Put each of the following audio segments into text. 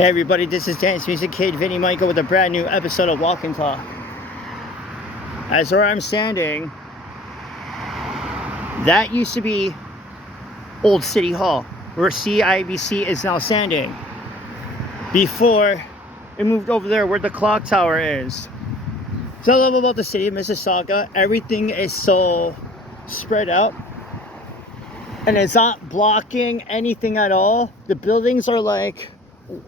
Hey everybody, this is Dance Music Kid Vinny Michael with a brand new episode of Walk and Talk. As where I'm standing, that used to be Old City Hall, where CIBC is now standing. Before it moved over there where the clock tower is. So I love about the city of Mississauga, everything is so spread out. And it's not blocking anything at all. The buildings are like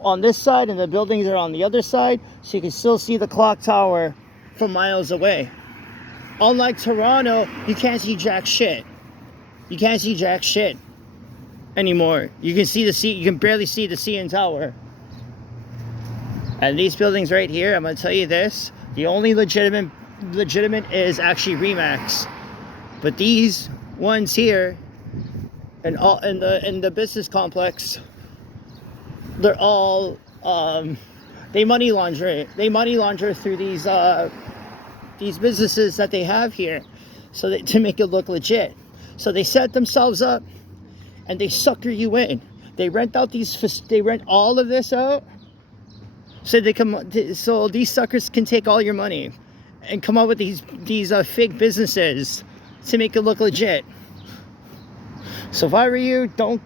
on this side and the buildings are on the other side, so you can still see the clock tower from miles away. Unlike Toronto, you can't see jack shit. You can't see jack shit anymore. You can see the sea, you can barely see the CN Tower. And these buildings right here, I'm gonna tell you this, the only legitimate is actually Remax. But these ones here and all in the business complex, they're all they money launder through these businesses that they have here, so that to make it look legit. So they set themselves up and they sucker you in. They rent all of this out, so so these suckers can take all your money and come up with these fake businesses to make it look legit. So if I were you, don't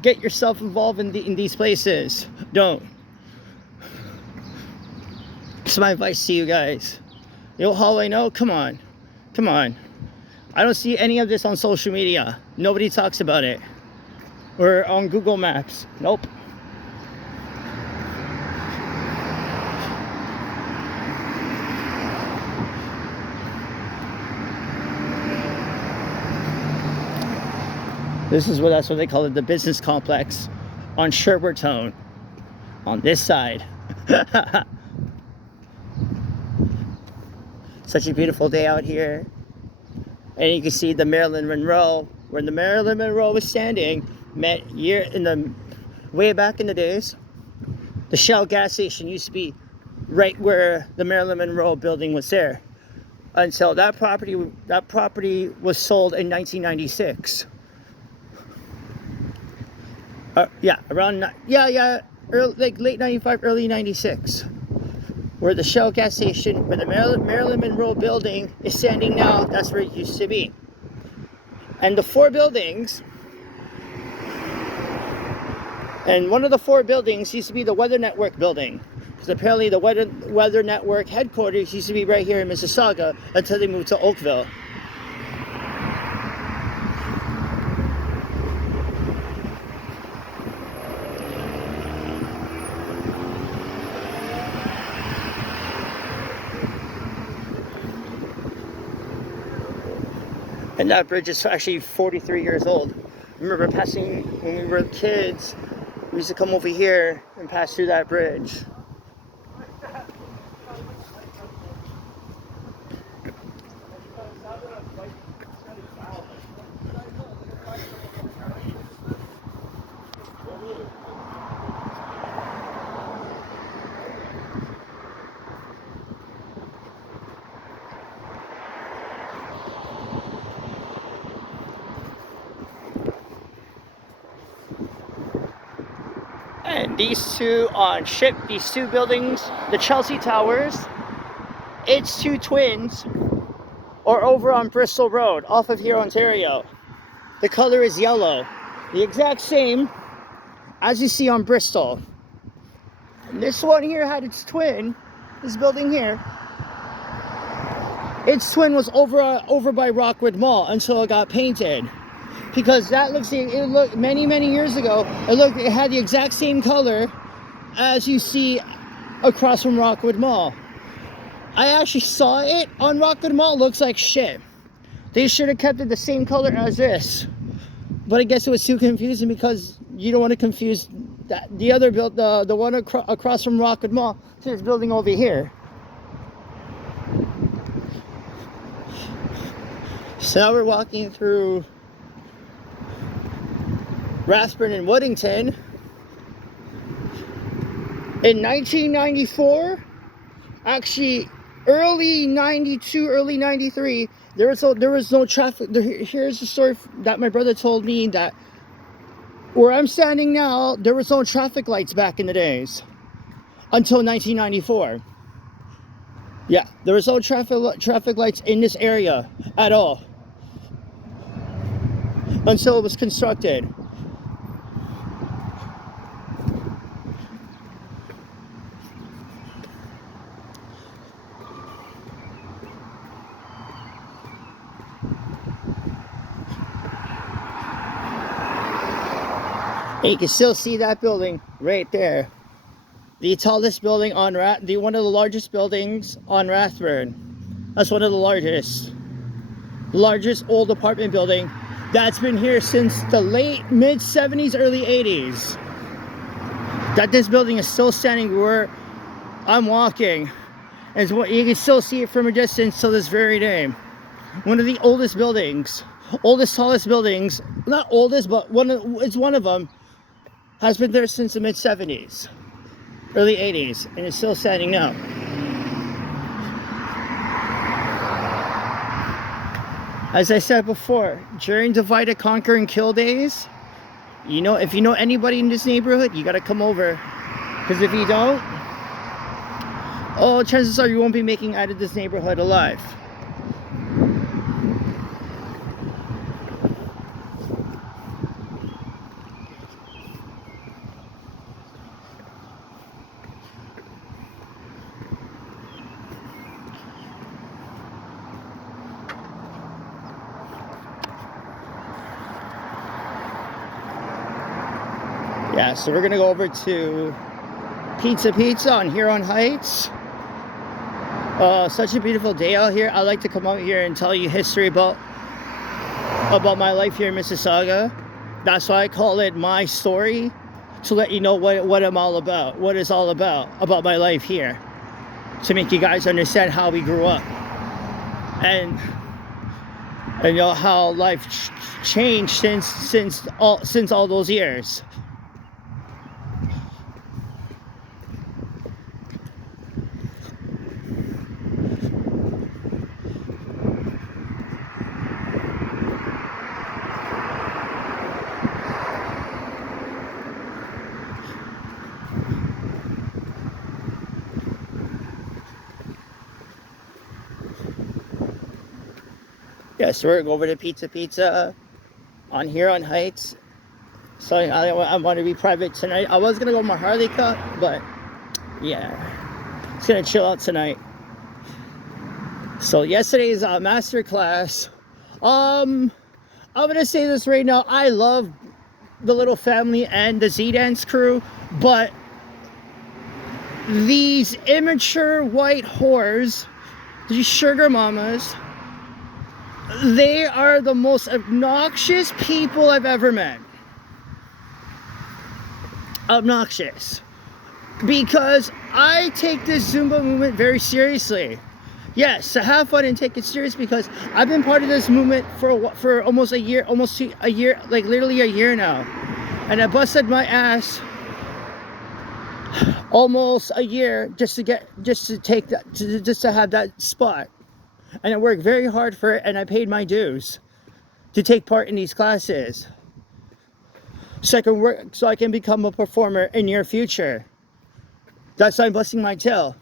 get yourself involved in these places. Don't. It's my advice to you guys. You know how I know? Come on. I don't see any of this on social media. Nobody talks about it. Or on Google Maps. Nope. That's what they call it, the business complex on Sherwoodtown, on this side. Such a beautiful day out here. And you can see the Marilyn Monroe, where the Marilyn Monroe was standing, way back in the days. The Shell gas station used to be right where the Marilyn Monroe building was there, until that property was sold in 1996. Like late 95, early 96. Where the Shell gas station, where the Marilyn Monroe building is standing now, that's where it used to be. And the four buildings, and one of the four buildings used to be the Weather Network building. Because apparently the Weather Network headquarters used to be right here in Mississauga until they moved to Oakville. And that bridge is actually 43 years old. I remember passing, when we were kids, we used to come over here and pass through that bridge. And these two buildings, the Chelsea Towers, it's two twins, are over on Bristol Road, off of here, Ontario. The color is yellow, the exact same as you see on Bristol. And this one here had its twin, this building here, its twin was over by Rockwood Mall until it got painted. Because it looked many years ago, it had the exact same color as you see across from Rockwood Mall. I actually saw it on Rockwood Mall, looks like shit. They should have kept it the same color as this. But I guess it was too confusing because you don't want to confuse the one across from Rockwood Mall to this building over here. So now we're walking through Rathburn and Woodington. In 1994, actually early 92, early 93, there was no traffic. Here's the story that my brother told me, that Where I'm standing now, there was no traffic lights back in the days. Until 1994. Yeah, there was no traffic lights in this area at all. Until it was constructed. And you can still see that building right there. The tallest building on one of the largest buildings on Rathburn. That's one of the largest old apartment building that's been here since the late mid 70s, early 80s. That this building is still standing where I'm walking. And you can still see it from a distance till this very day. One of the oldest buildings, tallest buildings, not oldest, but it's one of them, has been there since the mid 70s, early 80s, and it's still standing now. As I said before, during divide and conquer and kill days, you know, if you know anybody in this neighborhood, you gotta come over. Because if you don't, oh, chances are you won't be making it out of this neighborhood alive. Yeah, so we're gonna go over to Pizza on Huron Heights. Such a beautiful day out here. I like to come out here and tell you history about my life here in Mississauga. That's why I call it My Story, to let you know what I'm all about, what it's all about my life here, to make you guys understand how we grew up and you know how life changed since all those years. Yeah, so we're going over to Pizza on Huron Heights. So I want to be private tonight. I was going to go to my Harley Cup, but yeah, it's going to chill out tonight. So yesterday's master class. I'm going to say this right now. I love the Little Family and the Z-Dance crew, but these immature white whores, these sugar mamas, they are the most obnoxious people I've ever met. Obnoxious. Because I take this Zumba movement very seriously. Yes, to have fun and take it serious, because I've been part of this movement for almost a year, like literally a year now. And I busted my ass almost a year just to have that spot. And I worked very hard for it, and I paid my dues to take part in these classes, so I can become a performer in near future. That's why I'm busting my tail.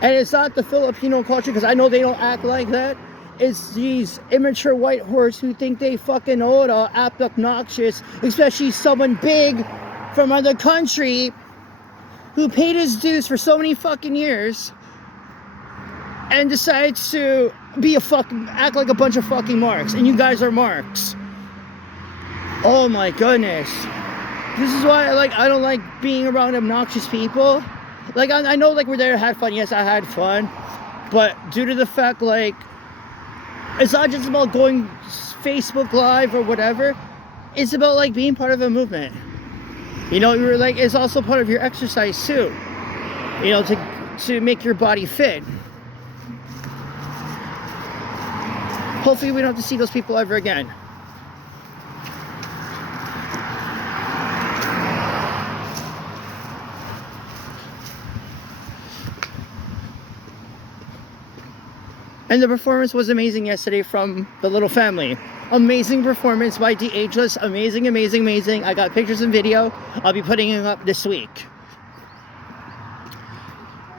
And it's not the Filipino culture, because I know they don't act like that. It's these immature white whores who think they fucking know it all, act obnoxious, especially someone big from other country who paid his dues for so many fucking years and decides to act like a bunch of fucking marks. And you guys are marks. Oh my goodness. This is why I don't like being around obnoxious people. Like, I know, like, we're there to have fun. Yes, I had fun. But due to the fact, like, it's not just about going Facebook Live or whatever. It's about, like, being part of a movement. You know, you're like, it's also part of your exercise too. You know, to make your body fit. Hopefully we don't have to see those people ever again. And the performance was amazing yesterday from the Little Family. amazing performance by the Ageless. Amazing, amazing, amazing. I got pictures and video. I'll be putting it up this week.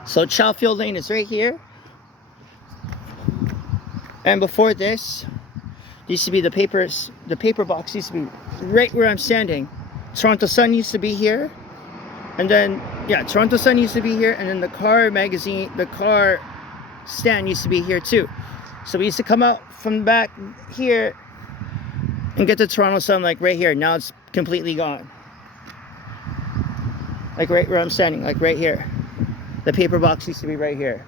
So Chalfield Lane is right here. And before this, used to be the paper box used to be right where I'm standing. Toronto Sun used to be here. And then, yeah, Toronto Sun used to be here. And then the car magazine, the car stand used to be here too. So we used to come out from the back here and get the Toronto Sun like right here. Now it's completely gone. Like right where I'm standing, like right here. The paper box used to be right here.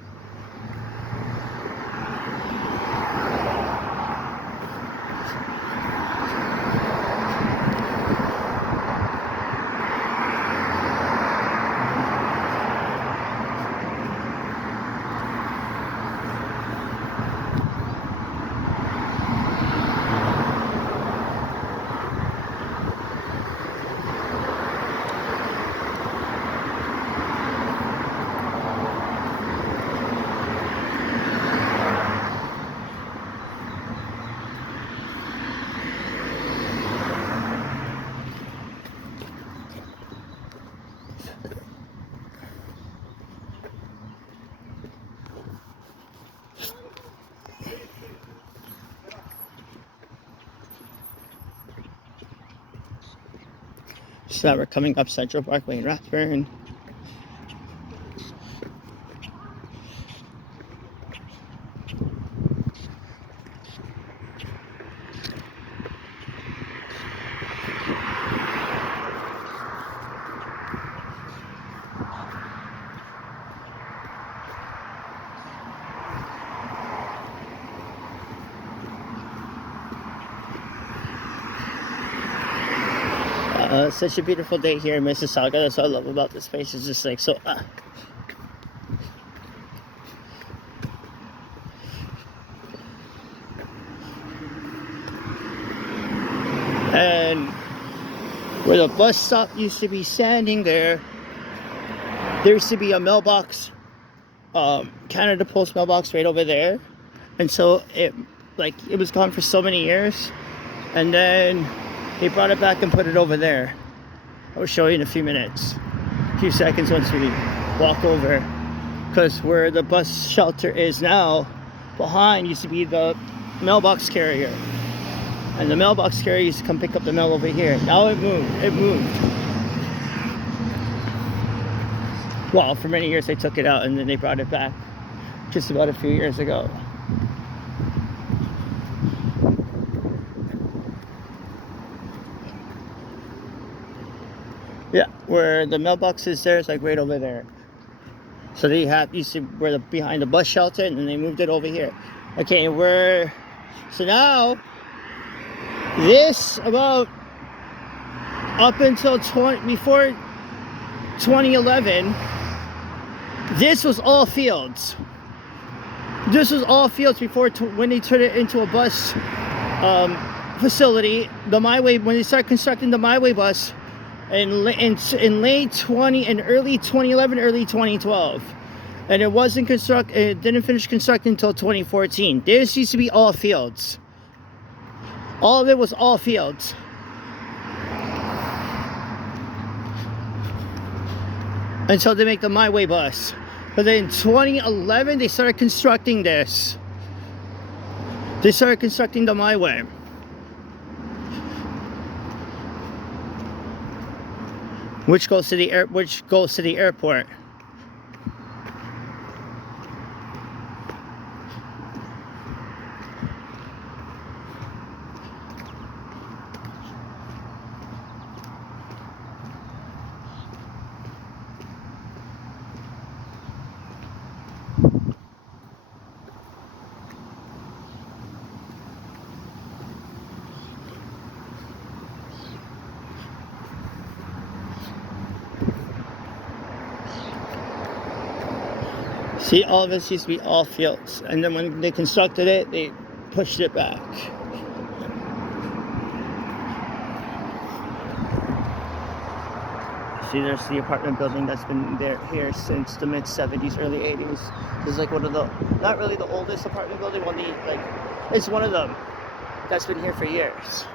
So now we're coming up Central Parkway in Rathburn. Such a beautiful day here in Mississauga. That's what I love about this place. It's just like so. And where the bus stop used to be standing there used to be a mailbox, Canada Post mailbox right over there. And so it was gone for so many years. And then they brought it back and put it over there. I'll show you in a few minutes. A few seconds once we walk over. Because where the bus shelter is now, behind used to be the mailbox carrier. And the mailbox carrier used to come pick up the mail over here. Now it moved. Well, for many years they took it out and then they brought it back just about a few years ago. Yeah, where the mailbox is there, it's like right over there. So they used to where behind the bus shelter, and then they moved it over here. Okay, so now this about up until before 2011, this was all fields. This was all fields before when they turned it into a bus facility. The MyWay, when they started constructing the MyWay bus. In late 20 and early 2011, early 2012, and it didn't finish constructing until 2014. This used to be all fields. All of it was all fields. Until they make the MyWay bus. But then in 2011, they started constructing this. They started constructing the MyWay. Which goes to the airport. See, all of this used to be all fields. And then when they constructed it, they pushed it back. See, there's the apartment building that's been here since the mid-70s, early 80s. This is like one of the, not really the oldest apartment building, it's one of them. that's been here for years.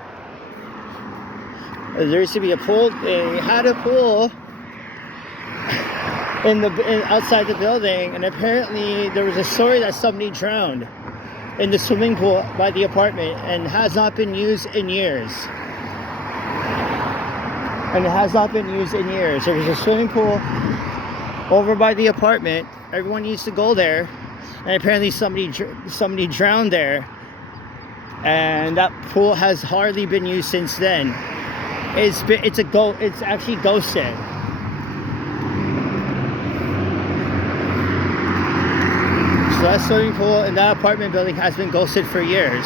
There used to be a pool. They had a pool outside the building, and apparently there was a story that somebody drowned in the swimming pool by the apartment, and has not been used in years. There was a swimming pool over by the apartment. Everyone used to go there, and apparently somebody drowned there, and that pool has hardly been used since then. It's actually ghosted. So that swimming pool in that apartment building has been ghosted for years.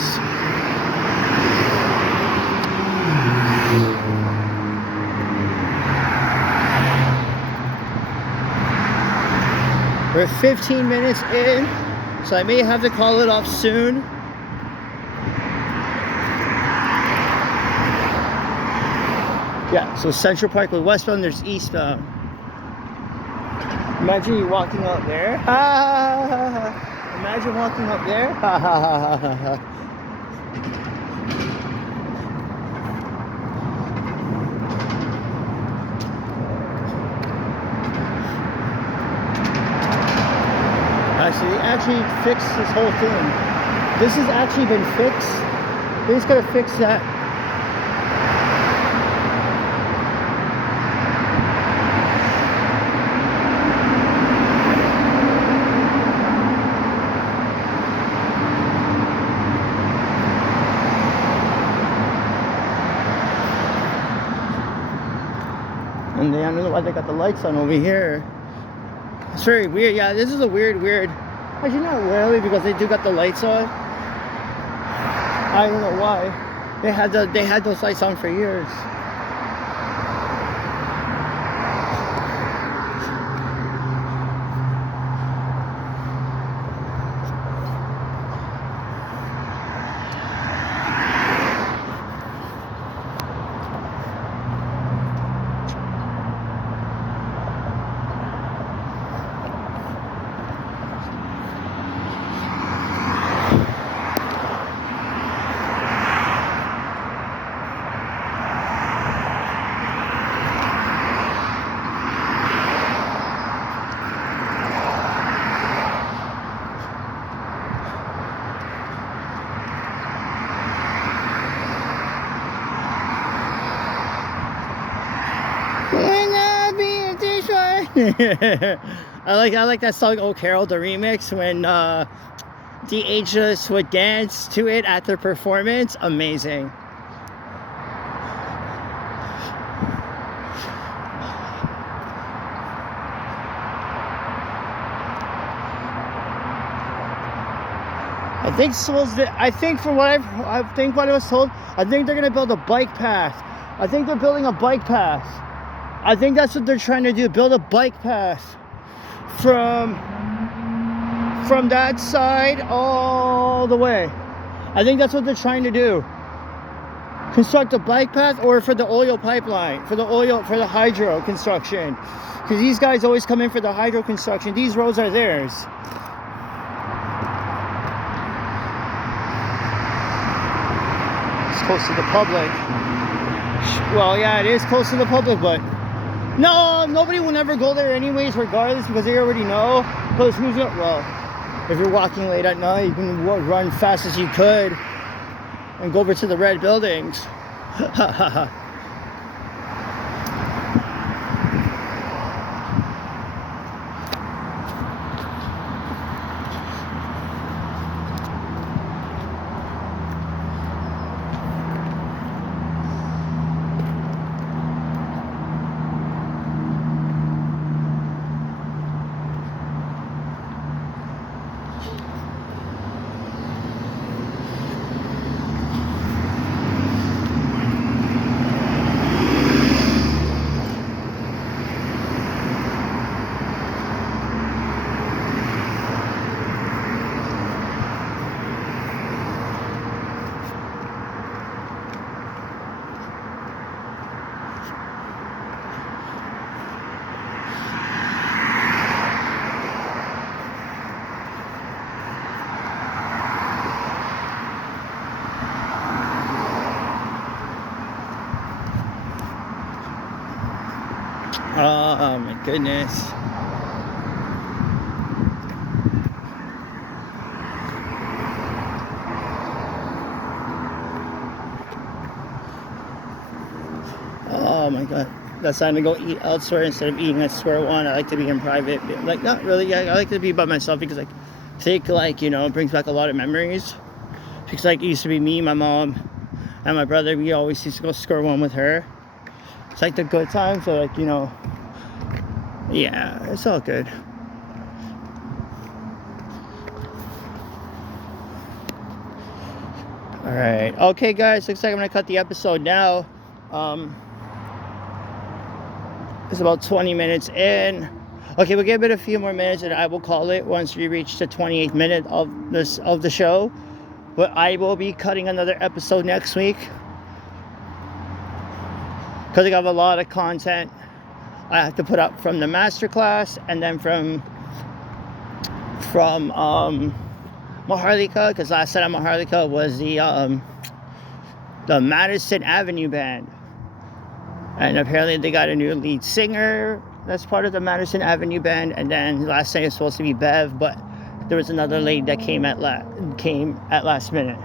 We're 15 minutes in, so I may have to call it off soon. Yeah, so Central Park with westbound, there's eastbound. Imagine you walking up there. Imagine walking up there. Actually, they actually fixed this whole thing. This has actually been fixed. They just gotta fix that. And I don't know why they got the lights on over here. It's very weird. Yeah, this is a weird. Actually, not really, because they do got the lights on. I don't know why. They had those lights on for years. I like that song, "Oh Carol," the remix, when the Ageless would dance to it at their performance. Amazing. I think from what I was told, I think they're gonna build a bike path. I think they're building a bike path. I think that's what they're trying to do, build a bike path from that side all the way. I think that's what they're trying to do. Construct a bike path, or for the oil pipeline, for the hydro construction. Because these guys always come in for the hydro construction. These roads are theirs. It's close to the public. Well, yeah, it is close to the public, but no, nobody will never go there anyways, regardless, because they already know. Because if you're walking late at night, you can run fast as you could and go over to the red buildings. Oh my goodness. Oh my god. That's time to go eat elsewhere instead of eating at square one. I like to be in private. Like, not really. I like to be by myself because, like, I think, like, you know, it brings back a lot of memories. Because, like, it used to be me, my mom, and my brother. We always used to go square one with her. It's like the good times. So, like, you know, yeah, it's all good. All right. Okay, guys. Looks like I'm going to cut the episode now. It's about 20 minutes in. Okay, we'll give it a few more minutes and I will call it once we reach the 28th minute of the show. But I will be cutting another episode next week because I have a lot of content I have to put up from the masterclass and then from Maharlika, because last set on Maharlika was the Madison Avenue band. And apparently they got a new lead singer that's part of the Madison Avenue band. And then last night it was supposed to be Bev, but there was another lady that came at last minute.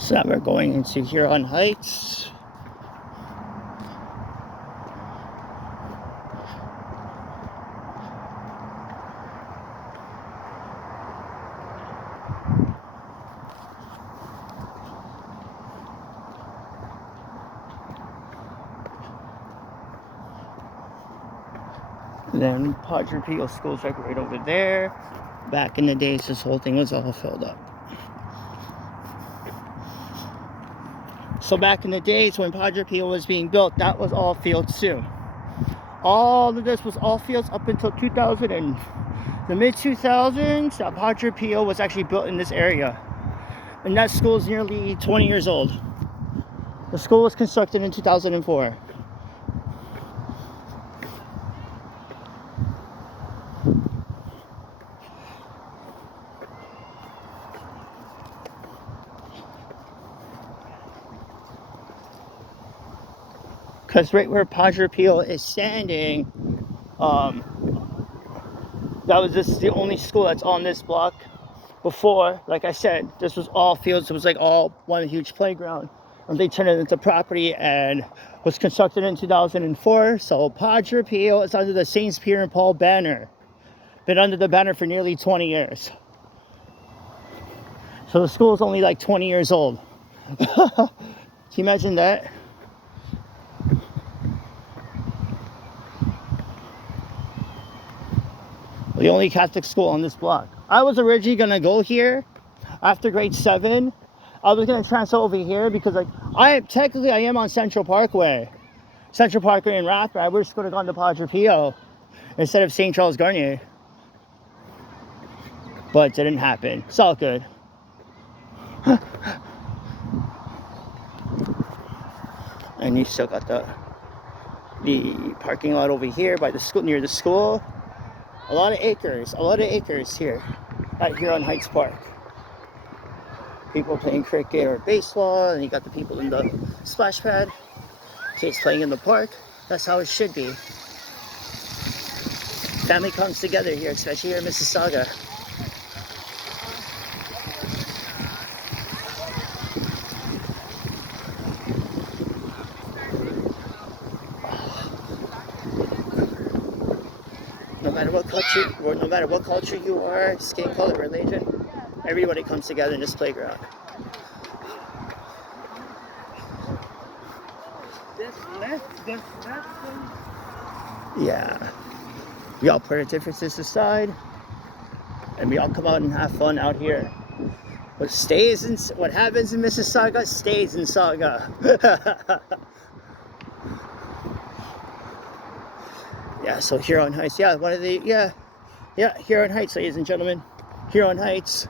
So now we're going into Huron Heights. And then Padre Pio School's like right over there. Back in the days, this whole thing was all filled up. So back in the days when Padre Pio was being built, that was all fields too. All of this was all fields up until 2000 and the mid 2000s. That Padre Pio was actually built in this area, and that school is nearly 20 years old. The school was constructed in 2004. Because right where Padre Pio is standing, that was just the only school that's on this block. Before, like I said, this was all fields. It was like all one huge playground. And they turned it into property and was constructed in 2004. So Padre Pio is under the Saints Peter and Paul banner. Been under the banner for nearly 20 years. So the school is only like 20 years old. Can you imagine that? The only Catholic school on this block. I was originally gonna go here after grade 7. I was gonna transfer over here because, like, I am on Central Parkway in Rathbone. I wish I could have gone to Padre Pio instead of St. Charles Garnier, but it didn't happen. It's all good. And you still got the parking lot over here by the school, near the school. A lot of acres here at Huron Heights Park. People playing cricket or baseball, and you got the people in the splash pad. Kids playing in the park. That's how it should be. Family comes together here, especially here in Mississauga. No matter what culture you are, skin color, religion, everybody comes together in this playground. Yeah. We all put our differences aside, and we all come out and have fun out here. What happens in Mississauga stays in Saga. Yeah, so Huron Heights. Yeah, one of the Huron Heights, ladies and gentlemen. Huron Heights.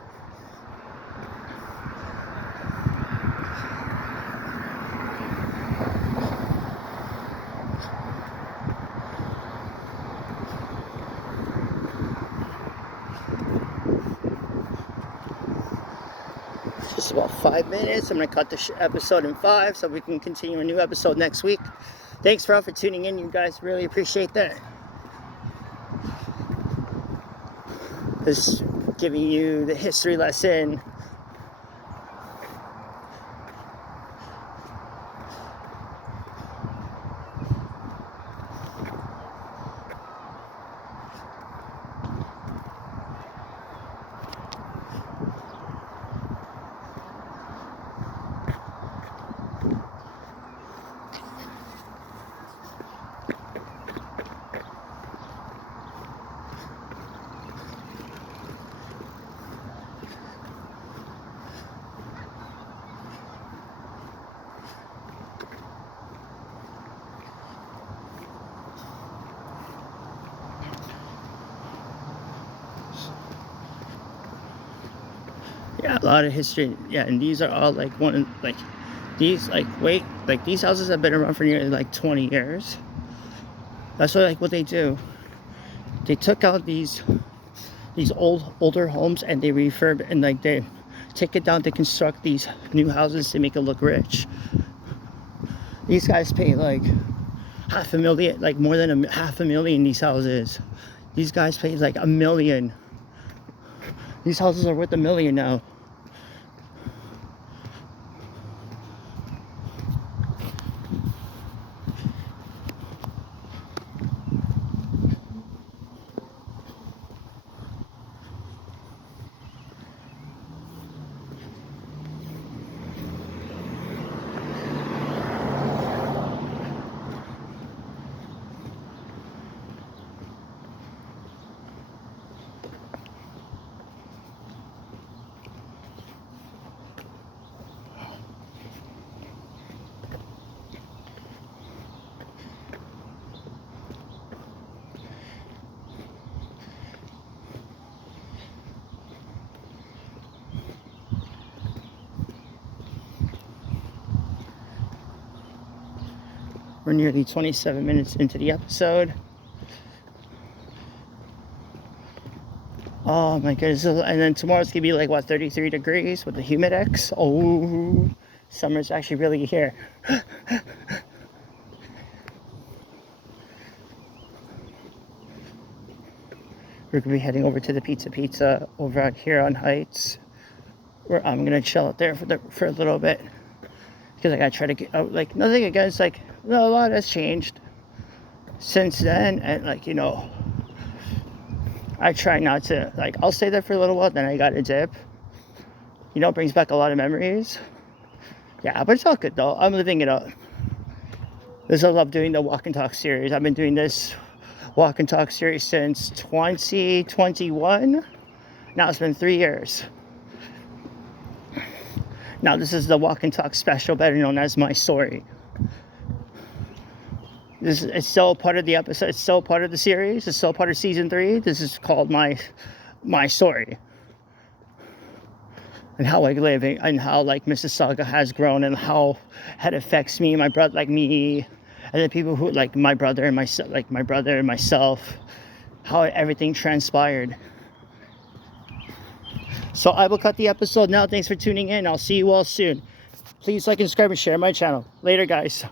Just about 5 minutes. I'm going to cut the episode in 5 so we can continue a new episode next week. Thanks for tuning in, you guys. Really appreciate that. Just giving you the history lesson. Yeah, a lot of history. Yeah, and these are all like these these houses have been around for nearly like 20 years. That's what they do. They took out these older homes and they refurb and like they take it down to construct these new houses to make it look rich. These guys pay like $500,000, like more than $500,000. These houses. These guys pay like $1 million. These houses are worth $1 million now. We're nearly 27 minutes into the episode. Oh my goodness. And then tomorrow's gonna be like, what, 33 degrees with the humidex? Oh, summer's actually really here. We're gonna be heading over to the Pizza over out here on Heights, where I'm gonna chill out there for a little bit. Because I gotta try to get out, like, nothing against, like, no, a lot has changed since then, and like, you know, I try not to, like, I'll stay there for a little while, then I gotta dip. You know, it brings back a lot of memories. Yeah, but it's all good though. I'm living it up. I love doing the walk and talk series. I've been doing this walk and talk series since 2021. Now it's been 3 years. Now this is the walk and talk special, better known as MyStory. It's still part of the episode. It's still part of the series. It's still part of season 3. This is called my story, and how I live, and how like Mississauga has grown, and how it affects me, my brother, like me, and the people who like my brother and myself, how everything transpired. So I will cut the episode now. Thanks for tuning in. I'll see you all soon. Please like and subscribe and share my channel. Later, guys.